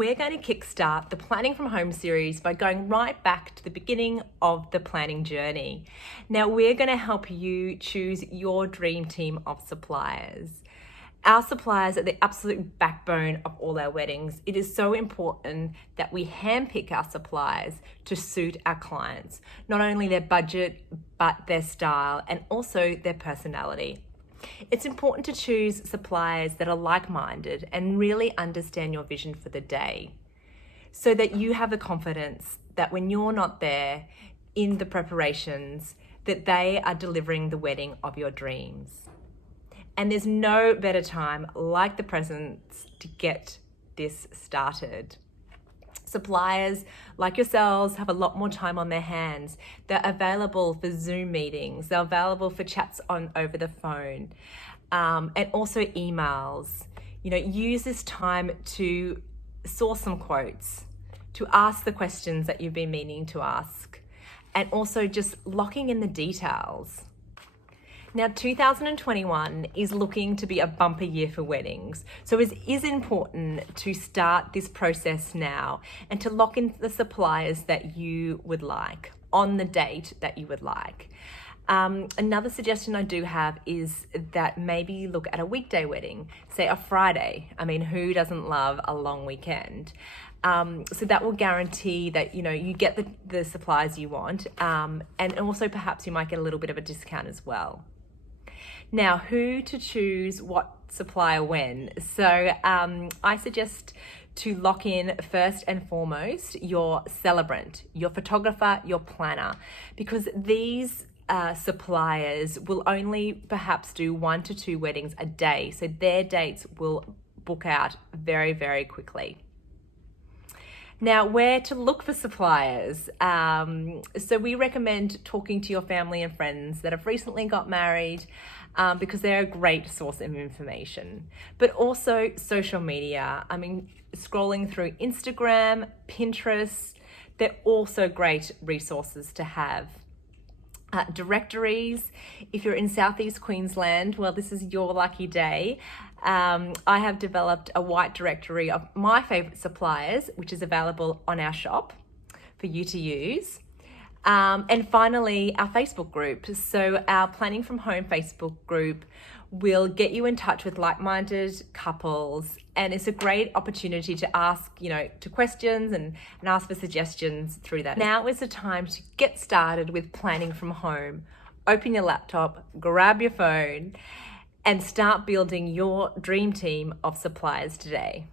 We're going to kickstart the Planning from Home series by going right back to the beginning of the planning journey. Now, we're going to help you choose your dream team of suppliers. Our suppliers are the absolute backbone of all our weddings. It is so important that we handpick our suppliers to suit our clients, not only their budget, but their style and also their personality. It's important to choose suppliers that are like-minded and really understand your vision for the day, so that you have the confidence that when you're not there in the preparations, that they are delivering the wedding of your dreams. And there's no better time like the present to get this started. Suppliers like yourselves have a lot more time on their hands. They're available for Zoom meetings. They're available for chats over the phone, and also emails. Use this time to source some quotes, to ask the questions that you've been meaning to ask, and also just locking in the details. Now, 2021 is looking to be a bumper year for weddings. So it is important to start this process now and to lock in the suppliers that you would like on the date that you would like. Another suggestion I do have is that maybe you look at a weekday wedding, say a Friday. I mean, who doesn't love a long weekend? So that will guarantee that, you get the supplies you want, and also perhaps you might get a little bit of a discount as well. Now, who to choose what supplier when? So I suggest to lock in first and foremost your celebrant, your photographer, your planner, because these suppliers will only perhaps do 1 to 2 weddings a day. So their dates will book out very, very quickly. Now, where to look for suppliers? So we recommend talking to your family and friends that have recently got married, because they're a great source of information. But also social media. I mean, scrolling through Instagram, Pinterest, they're also great resources to have. Directories. If you're in South East Queensland, well, this is your lucky day. I have developed a white directory of my favourite suppliers, which is available on our shop for you to use. And finally, our Facebook group. So our Planning from Home Facebook group will get you in touch with like-minded couples, and it's a great opportunity to ask, to questions and ask for suggestions through that. Now is the time to get started with planning from home. Open your laptop, grab your phone, and start building your dream team of suppliers today.